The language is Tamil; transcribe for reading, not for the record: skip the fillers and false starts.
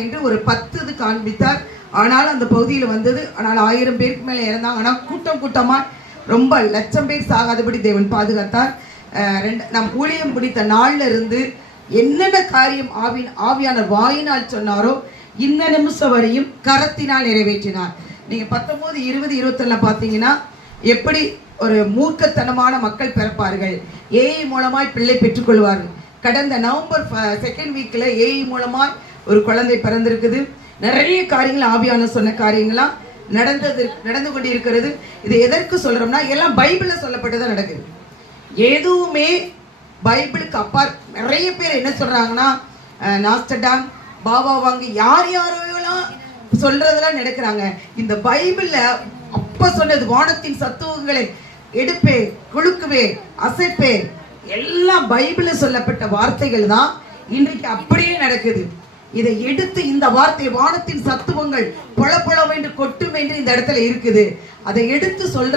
என்று ஒரு 10 காண்பித்தார். ஆனால் அந்த பகுதியில் வந்தது. ஆனால் 1000 பேருக்கு மேலே இறந்தாங்க. ஆனால் கூட்டமா ரொம்ப லட்சம் பேர் சாகாதபடி தேவன் பாதுகாத்தார். நம் ஊழியம் முடித்த நாள்ல இருந்து என்னென்ன காரியம் ஆவியானவர் வாயினால் சொன்னாரோ இந்த நிமிஷம் வரையும் கரத்தினால் நிறைவேற்றினார். நீங்க 19, 20, 21 பார்த்தீங்கன்னா எப்படி ஒரு மூர்க்கத்தனமான மக்கள் பிறப்பார்கள், ஏஐ மூலமாய் பிள்ளை பெற்றுக்கொள்வார்கள். கடந்த நவம்பர் 2nd வீக்ல ஏஐ மூலமாய் ஒரு குழந்தை பிறந்திருக்குது. நிறைய காரியங்கள் ஆவியான சொன்ன காரியங்களாம் நடந்து கொண்டிருக்கிறது. இது எதற்கு சொல்றோம்னா எல்லாம் பைபிள்ல சொல்லப்பட்டதான் நடக்குது. எதுவுமே பைபிளுக்கு அப்பா. நிறைய பேர் என்ன சொல்றாங்கன்னா நாஸ்டடாம் பாபா வாங்கி யாரோலாம் சொல்றதெல்லாம் நடக்கிறாங்க. இந்த பைபிள்ல அப்ப சொன்னது வானத்தின் சத்துவங்களை எடுப்பே, குழுக்குவே, அசைப்பே, எல்லாம் பைபிள்ல சொல்லப்பட்ட வார்த்தைகள் தான் இன்றைக்கு அப்படியே நடக்குது. இதை எடுத்து இந்த வார்த்தை வானத்தின் சத்துவங்கள் பொல பொலவென்று கொட்டும் என்று இந்த இடத்துல இருக்குது. அதை எடுத்து சொல்ற